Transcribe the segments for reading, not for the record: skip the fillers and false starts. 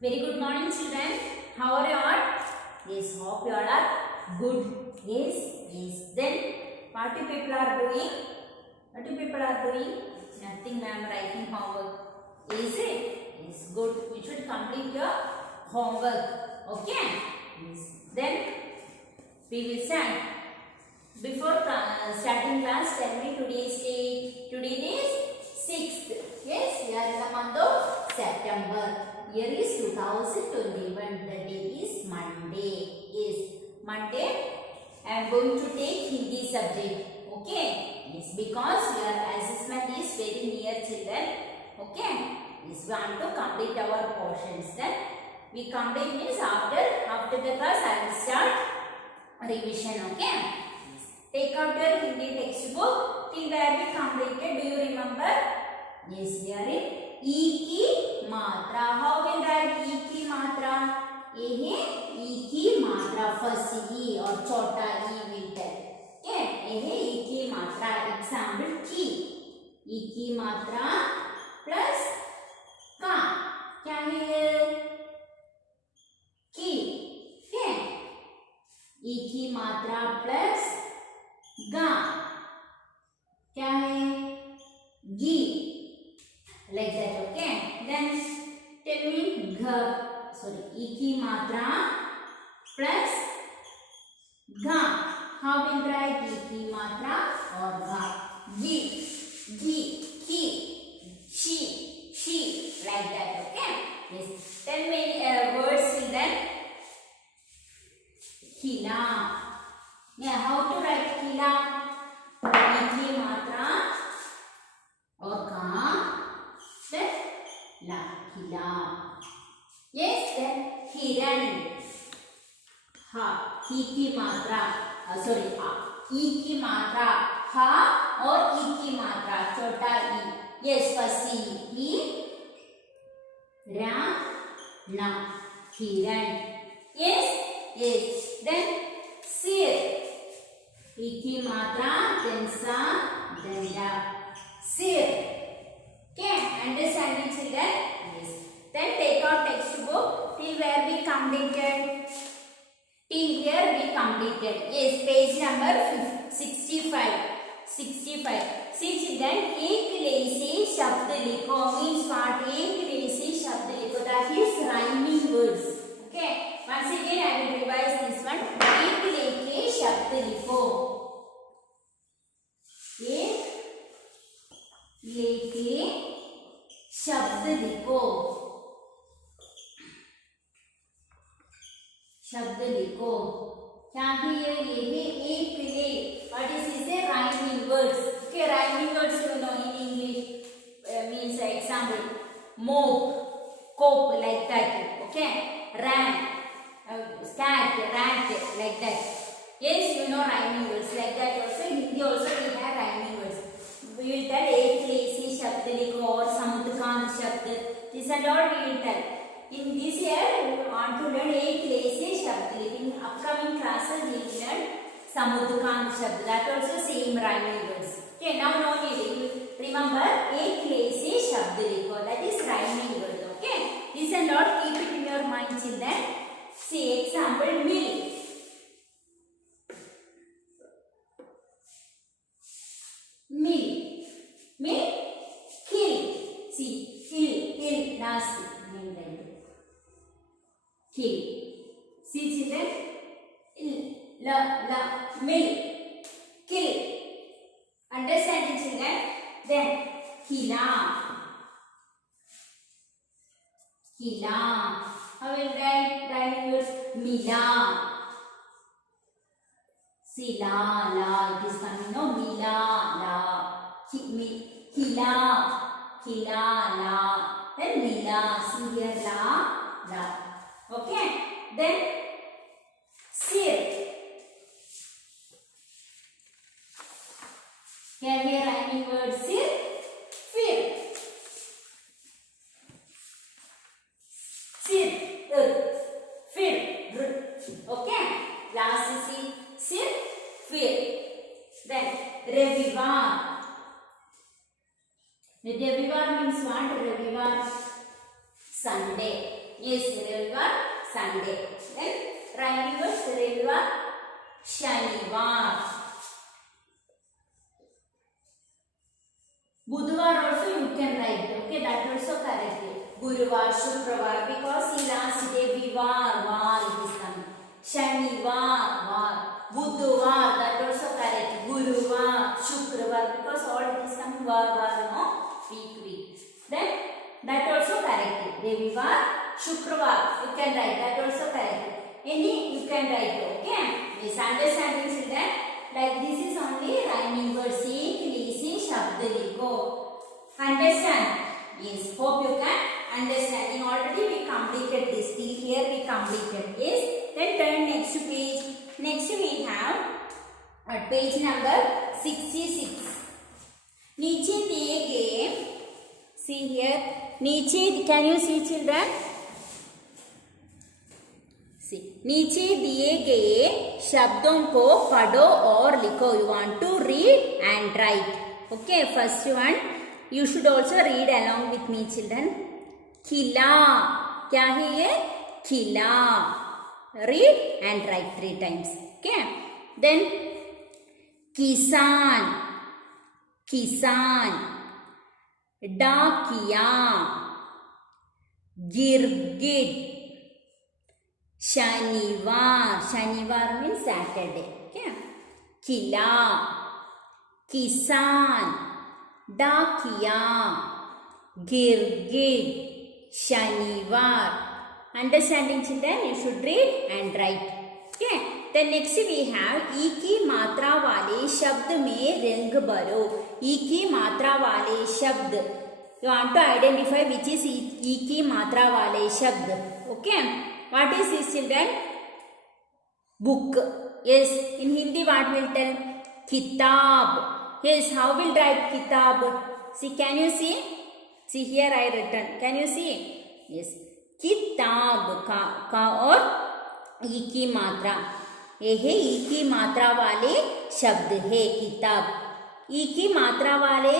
Very good morning, children. How are you all? Yes, hope you all are good. Yes. Then, what you people are doing? What you people are doing? Nothing, ma'am. Writing homework. Is it? Yes, good. You should complete your homework. Okay? Yes. Then, we will start. Before starting class, tell me today's date. Today is 6th. Yes, we are in the month of September. Year is 2021. The day is Monday. Yes, Monday. I am going to take Hindi subject. Okay. Yes, because your assessment is very near, children. Okay. Yes, we want to complete our portions. Then we complete means after the class I will start revision. Okay. Take out your Hindi textbook. Till where we completed? Do you remember? Yes, we are in E की मात्रा. How will write E की मात्रा? ये है E की मात्रा. First E और छोटा E will tell. Okay, ये है E की मात्रा. Example की. E की मात्रा plus का. क्या है ये? की. Okay. E की मात्रा plus गा. क्या है? गी. Like that. Okay. Then tell me E की मात्रा plus गा. How will write E की मात्रा और गा? गी, गी, की, she, like that. Okay. Yes. Tell me words children. खिला. Yeah. How to write खिला? E की मात्रा और गा. Then la खिला. Yes, then हिरण. हा. ही की मात्रा सॉरी ई की मात्रा हा और ई की मात्रा छोटा ई. यस, फर्स्ट ई रा ना हिरण. यस. देन सिर. ई की मात्रा देन सा देन रा. सिर. Okay, understand it, children? Yes. Then take out textbook. Till where we completed? Till here we completed. Yes, page number 65. See children, एक लेसे शब्द लिखो means what? एक लेसे शब्द लिखो. That is rhyming words. Okay. Once again I will revise this one. एक लेके शब्द लिखो. एक लेके शब्द लिखो. शब्द लिखो. क्या है ये है एक ले. What is this? Rhyming words. Okay, rhyming words you know in English means example mope, cope, like that. Okay, ran, cat, rat, like that. Yes, you know rhyming words like that. Also in Hindi also we have rhyming words. We will tell एक लेसी शब्द लिखो और समुद्रकांत शब्द. This and all we will tell. In this year we want to learn एक लेसी शब्द. In upcoming classes we will learn समुद्रकांत शब्द. That also same rhyming words. Okay, now no need. You remember एक लेसी शब्द लिखो. That is rhyming word. Okay. This and all keep it in your mind, children. See example mill. Mill, kill. See, kill, nasty. Kill. See children, mill, kill. Understand it, children? Then khila. How will write words? Mila. Sila, la. It is coming. No, mila, la. Khila, la. Then mila. See here, la. Okay. Then sir. Here we are rhyming word sir. Fir. Sir. Fir. Okay. Last is sir. Fir. Then revivar. Revivar means what? Revivar Sunday. Yes, Ravivar, Sunday. Then rhyming words, Ravivar, Shanivar. Budhvar also you can write. Okay, that also correct. Guruvar, Shukravar, because in last day Vivar, Var it is coming. Shanivar, Var. Budhvar, that also correct. Guruvar, Shukravar, because all it is coming Var, no? Week. Then that also correct. Ravivar, Shukravar, you can write. That also correct. Any you can write. Okay. Yes, understanding children. Like this is only rhyming words. Seek, listen, shabd likho. Understand? Yes. Hope you can understand. Already we completed this. Till here we completed. Yes. Then turn next page. Next we have at page number 66. नीचे दिए गए. See here. नीचे can you see children? See. नीचे दिए गए शब्दों को पढ़ो और लिखो. You want to read and write. Okay. First one. You should also read along with me children. खिला. क्या है ये? खिला. Read and write 3 times. Okay. Then किसान. किसान. डाकिया. गिरगिट. शनिवार. शनिवार means Saturday. Okay. किला. किसान. डाकिया. गिरगिट. शनिवार. Understanding children? You should read and write. Okay. Then next we have ई की मात्रा वाले शब्द में रंग भरो. ई की मात्रा वाले शब्द. You want to identify which is ई की मात्रा वाले शब्द. Okay. What is this children? Book. Yes. In Hindi what will tell? Kitab. Yes. How will write kitab? See, can you see? See here I written. Can you see? Yes. किताब का और ई की मात्रा. ये है ई की मात्रा वाले शब्द है किताब. ई की मात्रा वाले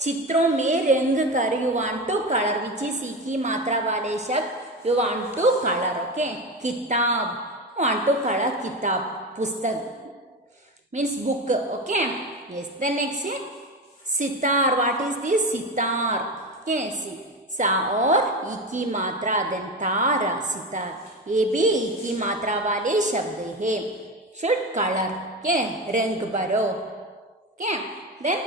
चित्रों में रंग कर. You want to colour. Which is ई की मात्रा वाले शब्द. You want to colour. Okay. Kitab. Want to colour kitab. Pustak means book. Okay. Yes. Then next sitar. What is this? Sitar. Okay. सा और ई की मात्रा. देन तार. सितार. ये भी ई की मात्रा वाले शब्द है. Should colour. के रंग भरो. के देन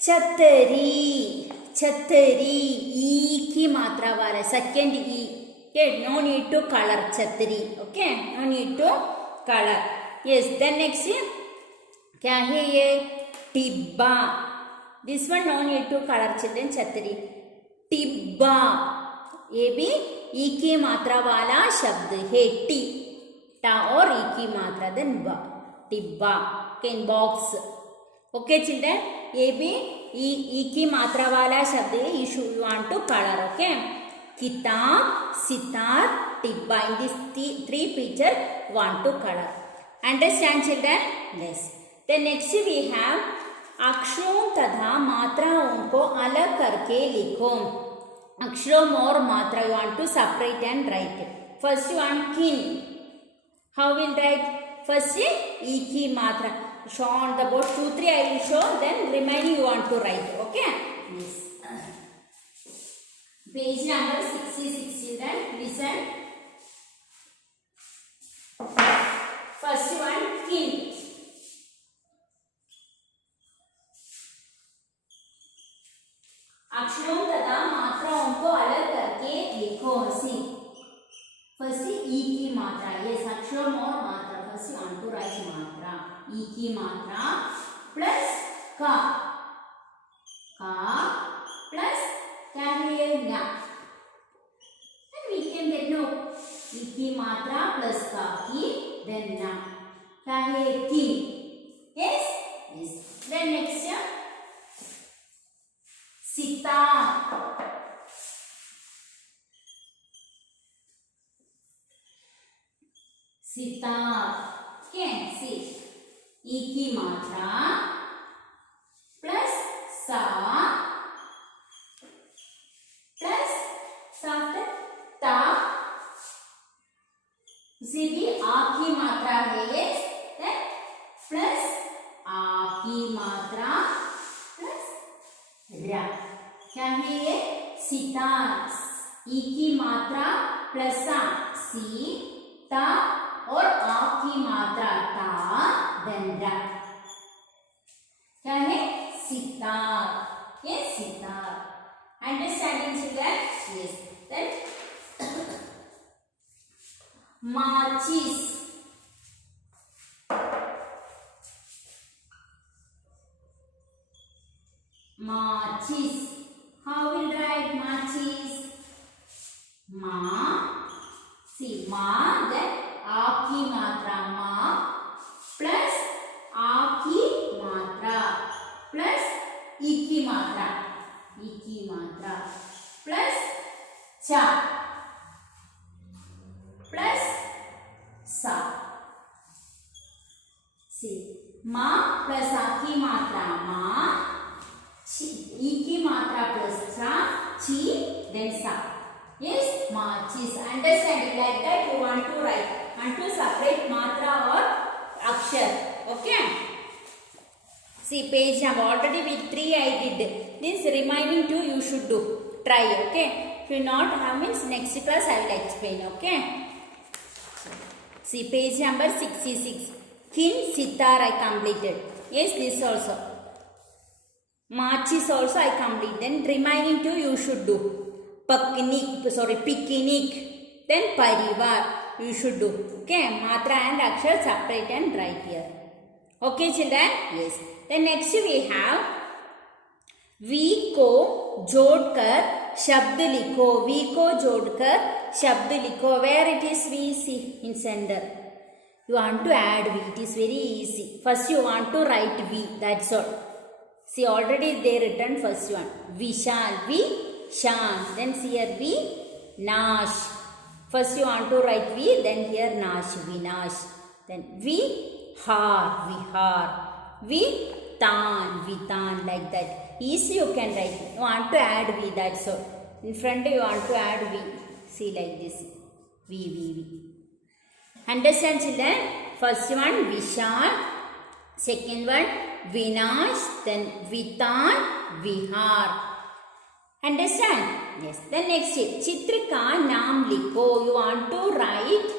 छतरी. छतरी ई की मात्रा वाला. सेकेंड ई. के नो नीड टू कलर. छतरी. Okay. No need to colour. Yes. Then next क्या है ये? टिब्बा. This one no need to colour children. छतरी. टिब्बा. ये भी ई की मात्रा वाला शब्द है. टी. टा और ई की मात्रा. देन बा. Tibba. Can box. Okay children. ये भी ई की मात्रा वाला शब्द है. You should want to colour. Okay. Kitab, sitar, tibba. In this 3 picture want to color. Understand children? Yes. Then next we have अक्षरों तथा मात्राओं को अलग करके लिखो. अक्षरों और मात्रा. You want to separate and write. First one kin. How will write? First e की मात्रा. Show on the board. 2, 3 I will show. Then remaining you want to write. Okay. Yes. Page number 66 children. Listen. First one kin. अक्षरों तथा मात्राओं को अलग करके लिखो. सी first ई की मात्रा. ये अक्षरों और मात्रा. फर्स्ट वांट टू राइट मात्रा. ई की मात्रा प्लस का. का प्लस क्या है? ना. Then we can get no. ई की मात्रा प्लस का की. देन ना. क्या है? की. Yes. Yes. Then next sitar. Sitar. Okay. सी ई की मात्रा प्लस सा प्लस ता इसे भी आ की मात्रा है ये, then प्लस आ की मात्रा प्लस रा, क्या है ये? सितार। ई की मात्रा प्लस आ, सी ता, और आ की मात्रा ता, then रा, क्या है? सितार। ये sitar. Understanding children? Yes. Then माचिस। माचिस। How will write माचिस? मा, see मा, then आ की मात्रा मा प्लस आ की मात्रा प्लस ई की मात्रा, ई की मात्रा प्लस चा प्लस सा। सी माँ प्लस आ की मात्रा माँ, ई की मात्रा प्लस चा, ची, then सा. Yes, माचिस. Understanding like that you want to write, want to separate matra or akshar. Okay. See page number already with 3 I did. This remaining 2 you should do. Try. Okay. If you not have means next class I will explain. Okay. See page number 66. Kin sitar I completed. Yes, this also. Machis also I complete. Then remaining 2 you should do. Picnic. Then parivar you should do. Okay. Matra and akshar separate and write here. Okay children? Yes. Then next we have V को जोड़कर शब्द लिखो. V को जोड़कर शब्द लिखो. Where it is V? See in center. You want to add V. It is very easy. First you want to write V. That's all. See already they written first one. Vishal. Vishan. Then here V. Nash. First you want to write V. Then here Nash. Vinash. Then Vihar. Vitan. Like that. Easy you can write. You want to add V. That's all. In front you want to add V. See like this. V. Understand children? First one Vishal. Second one Vinash. Then Vitan. Vihar. Understand? Yes. Then next चित्र का नाम लिखो. You want to write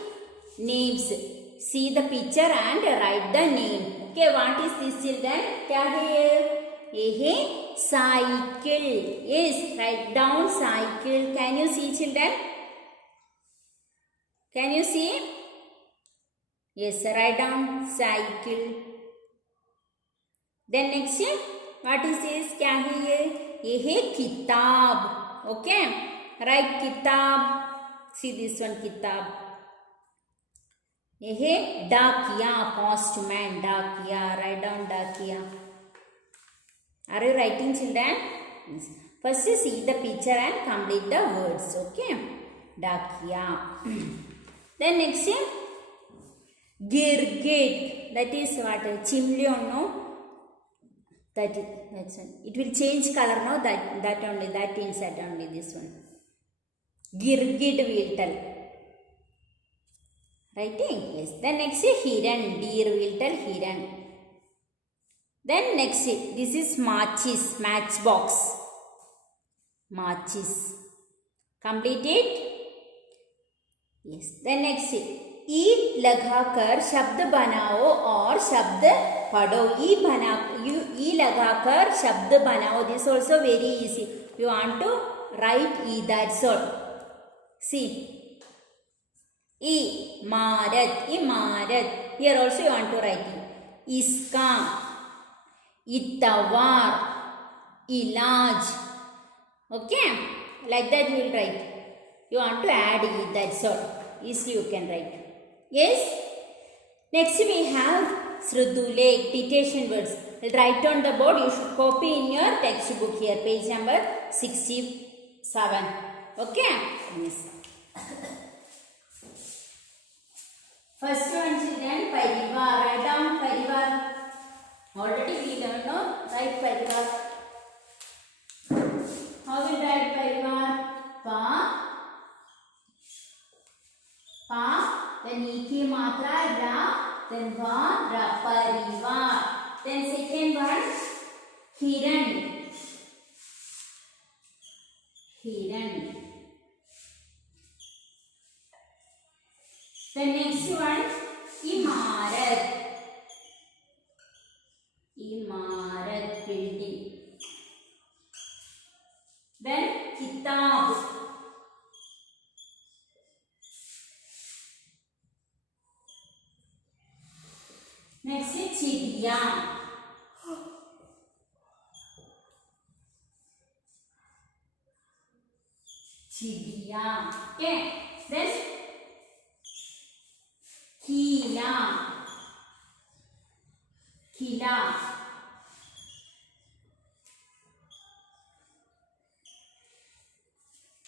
names. See the picture and write the name. Okay, what is this children? क्या है ये? Cycle. Yes, write down cycle. Can you see children? Can you see? Yes, write down cycle. Then next what is this? क्या है ये है किताब. Okay, write किताब. See this one किताब. ये है डाकिया. Postman. डाकिया. Write down डाकिया. Are you writing children? Yes. First see the picture and complete the words. Okay, डाकिया. Then next girgit. That is what? Chimney or no? That's one. It will change color, no? That only, that inside only, this one. Girgit will tell. Writing? Yes. Then next hiran. Deer will tell hiran. Then next this is matches. Matchbox. Matches. Complete it? Yes. Then next ई लगाकर शब्द बनाओ और शब्द पढ़ो. ई लगाकर शब्द बनाओ. This also very easy. You want to write E. That's all. See. इमारत. Here also you want to write E. इसका. इतवार. इलाज. Okay. Like that you will write. You want to add E. That's all. Easily you can write. Yes. Next we have Sridulek. Dictation words. Write on the board. You should copy in your textbook here. Page number 67. Okay. Yes. First one children. Parivar. Write down Parivar. Already we learned, no? Write Parivar. How will write Parivar? Pa. then ek matra ra, then va ra parivar. Then second one hiran, hiran. The next one imarat, imarat building. Then kitab, next is chidiya, chidiya. Okay, then kila, kila.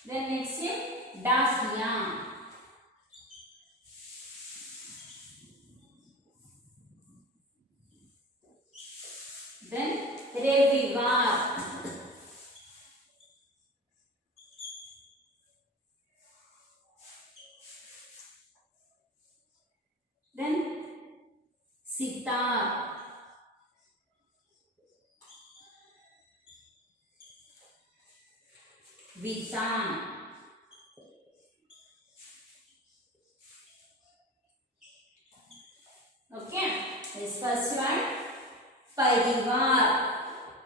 Then next is dakiya, then revivar, then sitar, vitan. Okay, this first one parivar,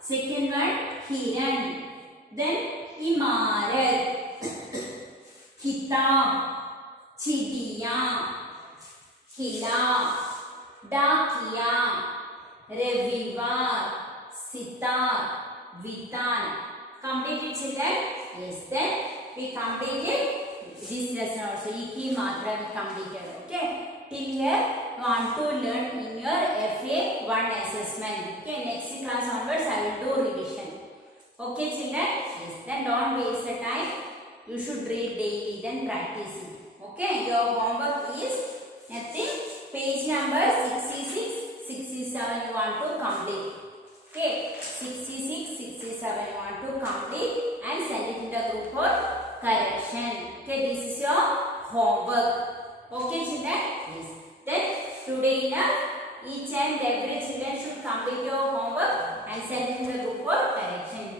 second one hiran, then imarat, kitab, chidiya, kila, dakiya, revivar, sitar, vitan. Completed children? Yes, then we completed this lesson also. Iki matra we completed. Okay, till here you want to learn in your FA1 assessment. Okay, next class onwards I will do revision. Okay children? Yes, then don't waste the time. You should read daily, then practice it. Okay, your homework is nothing. Page number 66, 67 you want to complete. Okay, 66, 67 you want to complete and send it in the group for correction. Okay, this is your homework. Okay children? Yes. Then today each and every children should complete your homework and send it in the group for correction.